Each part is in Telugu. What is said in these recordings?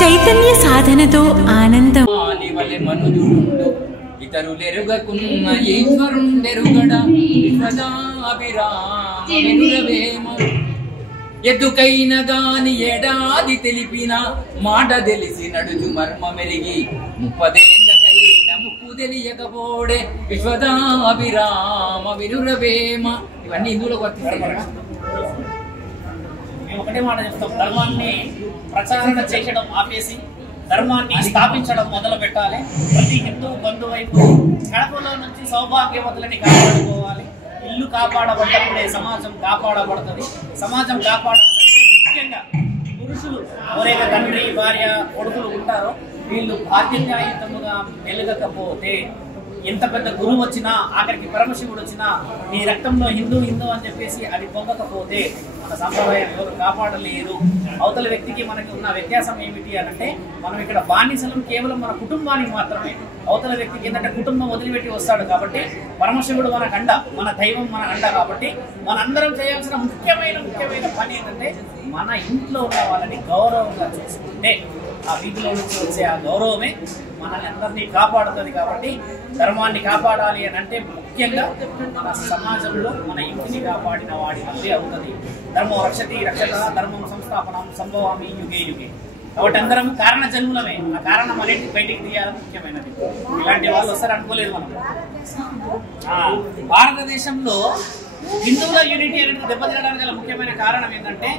చైతన్య సాధనతో ఆనందం మనుజుడు ఇతరులెరుగకున్న ఈశ్వరుండెరుగడ ఎదుకైన గాని ఏడాది తెలిపిన మాట తెలిసి నడుచు మర్మ మెరిగి 30 ఏళ్ళకైన ముప్పు తెలియకపోడే విశ్వదాభిరామ వినురవేమ. ఇవన్నీ హిందువులకు వర్తిస్తాయి. మేము ఒకటే మాట చెప్తాం, ధర్మాన్ని ప్రచారణ చేయడం ఆపేసి ధర్మాన్ని స్థాపించడం మొదలు పెట్టాలి. ప్రతి హిందూ బంధువైపు కడపలో నుంచి సౌభాగ్యవతులని కాపాడుకోవాలి. ఇల్లు కాపాడబడ్డప్పుడే సమాజం కాపాడబడుతుంది. సమాజం కాపాడాలంటే ముఖ్యంగా పురుషులు ఎవరైతే తండ్రి భార్య కొడుకులు ఉంటారో వీళ్ళు బాధ్యతాయుతముగా మెలగకపోతే ఎంత పెద్ద గురువు వచ్చినా ఆఖరికి పరమశివుడు వచ్చినా నీ రక్తంలో హిందూ హిందూ అని చెప్పేసి అది పొందకపోతే మన సంప్రదాయం ఎవరు కాపాడలేరు. అవతల వ్యక్తికి మనకి ఉన్న వ్యత్యాసం ఏమిటి అంటే మనం ఇక్కడ బానిసలం కేవలం మన కుటుంబానికి మాత్రమే. అవతల వ్యక్తికి ఏంటంటే కుటుంబం వదిలిపెట్టి వస్తాడు కాబట్టి పరమశివుడు మన అండ, మన దైవం మన అండ. కాబట్టి మనందరం చేయాల్సిన ముఖ్యమైన పని ఏంటంటే మన ఇంట్లో ఉన్న వాళ్ళని గౌరవంగా చూసుకుంటే ఆ వీధిలో నుంచి వచ్చే ఆ గౌరవమే మనల్ని అందరినీ కాపాడుతుంది. కాబట్టి ధర్మాన్ని కాపాడాలి అని అంటే ముఖ్యంగా మన సమాజంలో మన ఇంటిని కాపాడిన వాడి వల్లే అవుతుంది. ధర్మం రక్షతి రక్షత ధర్మం సంస్థాపనం సంభవామి యుగే యుగే. కాబట్టి అందరం కారణ జన్ములమే. ఆ కారణం అనేది బయటికి తీయాలని ముఖ్యమైనది. ఇలాంటి వాళ్ళు వస్తారు అనుకోలేదు మనం. భారతదేశంలో హిందువుల యూనిటీ అనేది దెబ్బతినడానికి గల ముఖ్యమైన కారణం ఏంటంటే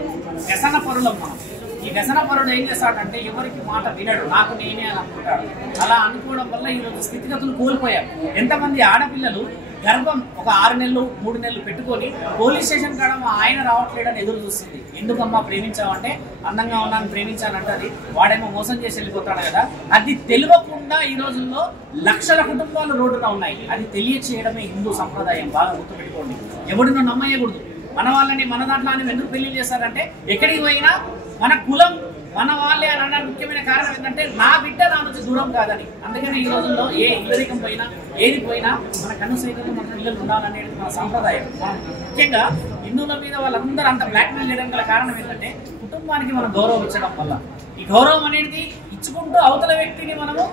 వ్యసన పరులం మనం. ఈ వ్యసన పరుడు ఏం చేస్తాడంటే ఎవరికి మాట వినడు, నాకు నేనే అని అనుకుంటాడు. అలా అనుకోవడం వల్ల ఈరోజు స్థితిగతులు కోల్పోయారు. ఎంతమంది ఆడపిల్లలు గర్భం ఒక 6 నెలలు 3 నెలలు పెట్టుకొని పోలీస్ స్టేషన్ కాడ ఆయన రావట్లేడని ఎదురు చూస్తుంది. ఎందుకమ్మా ప్రేమించావంటే అందంగా ఉన్నాను ప్రేమించానంటది. వాడేమో మోసం చేసి వెళ్ళిపోతాడు కదా. అది తెలియకుండా ఈ రోజుల్లో లక్షల కుటుంబాలు రోడ్డున ఉన్నాయి. అది తెలియచేయడమే హిందూ సంప్రదాయం. బాగా గుర్తుపెట్టుకోండి. ఎవడినో నమ్మయ్యకూడదు. మన వాళ్ళని మన దాంట్లో అని ఎందుకు పెళ్లి చేస్తారంటే ఎక్కడికి పోయినా మన కులం మన వాళ్ళే అని అన్న ముఖ్యమైన కారణం ఏంటంటే నా బిడ్డ నా నుంచి దూరం కాదని. అందుకని ఈ రోజుల్లో ఏ ఇల్లరికం పోయినా ఏది పోయినా మన కనుసైతులు మన పిల్లలు ఉండాలనేది మన సాంప్రదాయం. ముఖ్యంగా హిందువుల మీద వాళ్ళందరూ అంత బ్లాక్మెయిల్ చేయడం గల కారణం ఏంటంటే కుటుంబానికి మనం గౌరవం ఇచ్చడం వల్ల. ఈ గౌరవం అనేది ఇచ్చుకుంటూ అవతల వ్యక్తిని మనము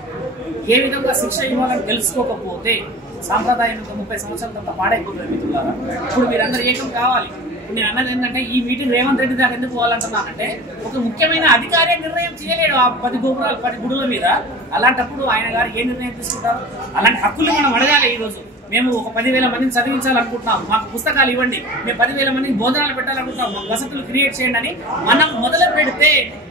ఏ విధంగా శిక్ష ఇవ్వాలని తెలుసుకోకపోతే సాంప్రదాయం 30 సంవత్సరాల తర్వాత పాడైపోతుంది మిత్రులారా. ఇప్పుడు మీరందరూ ఏకం కావాలి. నేను అన్నది ఏంటంటే ఈ మీటింగ్ రేవంత్ రెడ్డి దాకా ఎందుకు పోవాలంటున్నానంటే ఒక ముఖ్యమైన అధికారి నిర్ణయం చేయలేడు ఆ 10 గోపురాలు 10 గుడుల మీద. అలాంటప్పుడు ఆయన గారు ఏ నిర్ణయం తీసుకుంటారు? అలాంటి హక్కులు మనం అడగాలి. ఈ రోజు మేము ఒక 10,000 మందిని చదివించాలనుకుంటున్నాం, మాకు పుస్తకాలు ఇవ్వండి. మేము 10,000 మందికి భోజనాలు పెట్టాలనుకుంటున్నాం, మాకు వసతులు క్రియేట్ చేయండి అని మనం మొదలు పెడితే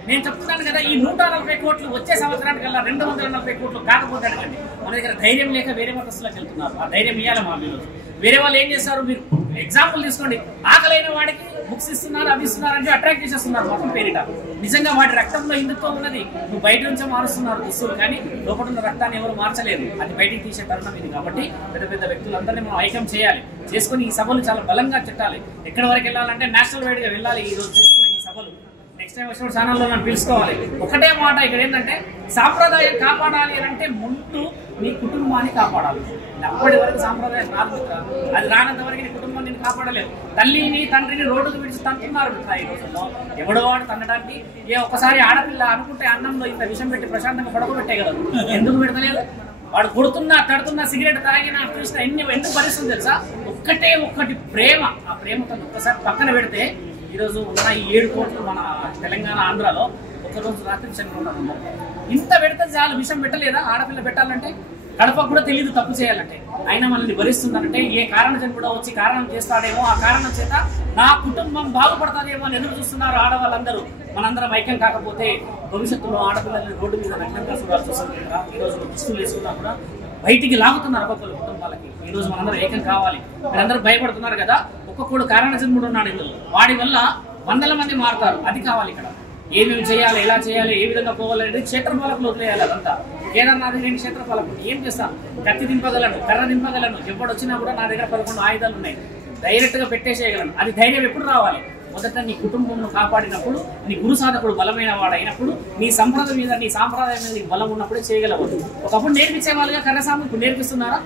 నేను చెప్తున్నాను కదా, ఈ 140 కోట్లు వచ్చే సంవత్సరానికల్లా 240 కోట్లు కాకపోతే అడగండి. మన దగ్గర ధైర్యం లేక వేరే మతస్థులకు వెళ్తున్నారు. ఆ ధైర్యం ఇవ్వాలి మా మీరు. వేరే వాళ్ళు ఏం చేస్తారు? మీరు ఎగ్జాంపుల్ తీసుకోండి. ఆకలైన వాడికి బుక్స్ ఇస్తున్నారు, అవి ఇస్తున్నారు అంటే అట్రాక్ట్ చేసేస్తున్నారు మొత్తం పేరిట. నిజంగా వాడి రక్తంలో హిందుత్వం ఉన్నది. నువ్వు బయట నుంచే మారుస్తున్నారు దుస్తులు, కానీ లోపల ఉన్న రక్తాన్ని ఎవరు మార్చలేరు. అది బయటికి తీసే తరుణం ఇది. కాబట్టి పెద్ద పెద్ద వ్యక్తులందరినీ మనం ఐక్యం చేయాలి. చేసుకుని ఈ సభలు చాలా బలంగా చెట్టాలి. ఎక్కడి వరకు వెళ్ళాలంటే నేషనల్ వైడ్ గా వెళ్ళాలి. ఈ రోజు చేసుకున్న ఈ సభలు నెక్స్ట్ టైం వచ్చిన ఛానల్లో మనం పిలుచుకోవాలి. ఒకటే మాట ఇక్కడ ఏంటంటే సాంప్రదాయం కాపాడాలి అని అంటే ముందు నీ కుటుంబాన్ని కాపాడాలి. అప్పటి వరకు సాంప్రదాయం రాదు. అది రానంత వరకు నీ కుటుంబాన్ని నేను కాపాడలేదు. తల్లిని తండ్రిని రోడ్డుకు విడిచి తంటున్నారు ఈ రోజుల్లో. ఎవడో వాడు తన్నడానికి ఒక్కసారి ఆడపిల్ల అనుకుంటే అన్నంలో ఇంత విషం పెట్టి ప్రశాంతంగా పడుకోబెట్టే కదా. ఎందుకు పెడతలేదు? వాడు కొడుతున్నా తడుతున్నా సిగరెట్ తాగినా చూసినా ఎందుకు పరిస్థితి తెలుసా? ఒక్కటి ప్రేమ. ఆ ప్రేమతో ఒక్కసారి పక్కన పెడితే ఈరోజు ఉన్న ఈ 7 కోట్లు మన తెలంగాణ ఆంధ్రాలో ఒకరోజు రాత్రి చనిపోతారు. ఇంత పెడితే చాలు. విషయం పెట్టలేదా? ఆడపిల్ల పెట్టాలంటే కడపకు కూడా తెలియదు తప్పు చేయాలంటే. అయినా మనల్ని భరిస్తుందంటే ఏ కారణం కూడా వచ్చి కారణం చేస్తాడేమో, ఆ కారణం చేత నా కుటుంబం బాగుపడతాదేమో అని ఎదురు చూస్తున్నారు ఆడవాళ్ళందరూ. మనందరం ఐక్యం కాకపోతే భవిష్యత్తులో ఆడపిల్లల్ని రోడ్డు మీద నగ్నంగా చూడాల్సి వస్తుంది. ఈరోజు దుస్తులు వేసుకున్నా కూడా బయటికి లాగుతున్నారు ఒక్కొక్కరు కుటుంబాలకి. ఈ రోజు మనందరం ఏకం కావాలి. మీరందరూ భయపడుతున్నారు కదా. ఒక్కొక్కడు కారణ జన్ముడు ఉన్నాడు ఇందులో. వాడి వల్ల 100 మంది మారుతారు. అది కావాలి ఇక్కడ. ఏమేమి చేయాలి, ఎలా చేయాలి, ఏ విధంగా పోవాలనేది క్షేత్రపాలకులు వదిలేయాలి. అదంతా కేదార్నాథ్ నేను క్షేత్రపాలకులు ఏం చేస్తాను? కత్తి దింపగలను, కర్ర దింపగలను. ఎప్పుడొచ్చినా కూడా నా దగ్గర 11 ఆయుధాలు ఉన్నాయి. డైరెక్ట్ గా పెట్టేసేయగలను. అది ధైర్యం ఎప్పుడు రావాలి? మొదట నీ కుటుంబంను కాపాడినప్పుడు, నీ గురు సాధకుడు బలమైన వాడు అయినప్పుడు, నీ సంప్రదాయం మీద నీ సాంప్రదాయం మీద నీకు బలం ఉన్నప్పుడే చేయగలవు. ఒకప్పుడు నేర్పించే వాళ్ళుగా కర్రసాము ఇప్పుడు నేర్పిస్తున్నారా?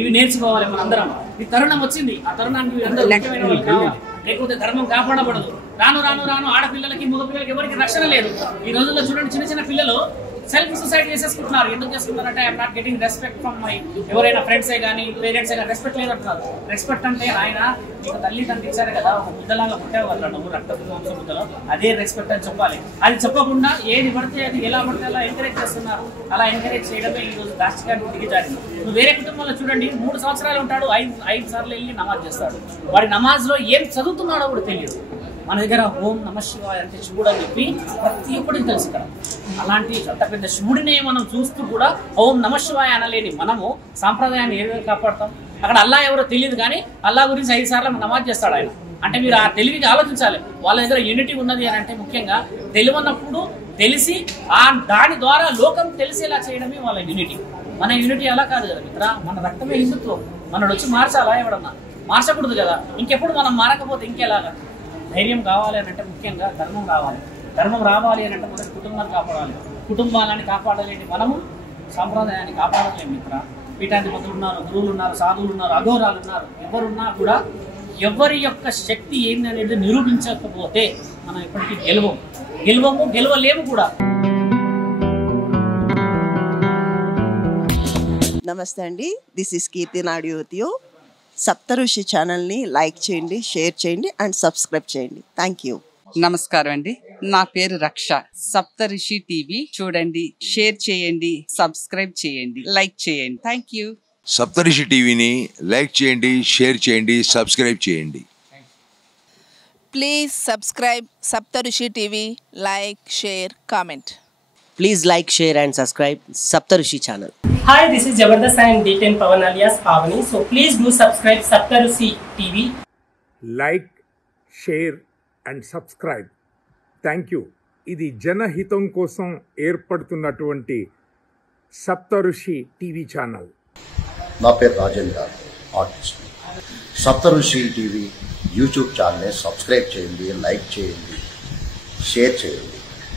ఇవి నేర్చుకోవాలి మనందరం. ఈ తరుణం వచ్చింది. ఆ తరుణానికి అందరూ ముఖ్యమైన వాళ్ళు కావాలి. లేకపోతే ధర్మం కాపాడబడదు. రాను రాను రాను ఆడపిల్లలకి మగ పిల్లలకి ఎవరికి రక్షణ లేదు. ఈ రోజుల్లో చూడండి, చిన్న చిన్న పిల్లలు సెల్ఫ్ సూసైడ్ చేసేసుకుంటున్నారు. ఎందుకు చేసుకుంటారంటే I'm not getting respect from my ఎవరైనా ఫ్రెండ్సే కానీ పేరెంట్సే కానీ రెస్పెక్ట్ లేదంటున్నారు. రెస్పెక్ట్ అంటే ఆయన నీకు తల్లి తండ్రి ఇచ్చారు కదా, ఒక ముద్దలాగా పుట్టేవాళ్ళు నువ్వు రక్త వంశ ముద్దలో, అదే రెస్పెక్ట్ అని చెప్పాలి. అది చెప్పకుండా ఏది పడితే అది ఎలా పడితే అలా ఎంకరేజ్ చేస్తున్నారు. అలా ఎంకరేజ్ చేయడమే ఈ రోజు దాష్టికానికి దిగజారింది. నువ్వు వేరే కుటుంబంలో చూడండి, 3 సంవత్సరాలు ఉంటాడు, 5 సార్లు వెళ్ళి నమాజ్ చేస్తాడు. వాడి నమాజ్లో ఏం చదువుతున్నాడో కూడా తెలియదు. మన దగ్గర ఓం నమ శివాయ అంటే శివుడు అని చెప్పి ప్రతి ఒక్కరికి తెలుసు కదా. అలాంటి అంత పెద్ద శివుడినే మనం చూస్తూ కూడా ఓం నమ శివాయ అనలేని మనము సాంప్రదాయాన్ని ఏ విధంగా కాపాడతాం? అక్కడ అల్లా ఎవరో తెలియదు కానీ అల్లా గురించి 5 సార్లు నమాజ్ చేస్తాడు ఆయన. అంటే మీరు ఆ తెలివికి ఆలోచించాలి. వాళ్ళ దగ్గర యూనిటీ ఉన్నది అని అంటే ముఖ్యంగా తెలివన్నప్పుడు తెలిసి దాని ద్వారా లోకం తెలిసేలా చేయడమే వాళ్ళ యూనిటీ. మన యూనిటీ అలా కాదు కదా మిత్ర, మన రక్తమే హిందుత్వం. మనడు వచ్చి మార్చాలా? ఎవడన్నా మార్చకూడదు కదా. ఇంకెప్పుడు మనం మారకపోతే ఇంకెలాగా? ధైర్యం కావాలి అని అంటే ముఖ్యంగా ధర్మం రావాలి. ధర్మం రావాలి అని అంటే మొదటి కుటుంబాన్ని కాపాడాలి. కుటుంబాలని కాపాడలేని మనము సాంప్రదాయాన్ని కాపాడలేము మిత్ర. పీఠాధిపతులు ఉన్నారు, గురువులు ఉన్నారు, సాధువులు ఉన్నారు, అఘోరాలు ఉన్నారు. ఎవరున్నా కూడా ఎవరి యొక్క శక్తి ఏంది అనేది నిరూపించకపోతే మనం ఎప్పటికీ గెలవలేము కూడా. నమస్తే అండి, దిస్ ఇస్ కీర్తి నాడియోతియో. సప్తఋషి ఛానల్ని లైక్ చేయండి, షేర్ చేయండి అండ్ సబ్స్క్రైబ్ చేయండి. Thank you. నమస్కారం అండి, నా పేరు రక్ష. సప్తఋషి టీవీ చూడండి, షేర్ చేయండి, సబ్స్క్రైబ్ చేయండి, లైక్ చేయండి. Thank you. సప్తఋషి టీవీని లైక్ చేయండి, షేర్ చేయండి, సబ్స్క్రైబ్ చేయండి. Please subscribe Saptarushi TV, like, share, comment. Please like, share and subscribe Saptarushi channel. Hi, this is Jabardast and D10 Pavan alias Pavani. So please do subscribe Saptarushi TV. Like, share and subscribe. Thank you. ఇది జనహితం కోసం ఏర్పడుతున్నటువంటి సప్తఋషి టీవీ ఛానల్. నా పేరు రాజేంద్ర, ఆర్టిస్ట్. సప్తఋషి టీవీ యూట్యూబ్ ఛానల్ని సబ్స్క్రైబ్ చేయండి, లైక్ చేయండి, షేర్ చేయండి.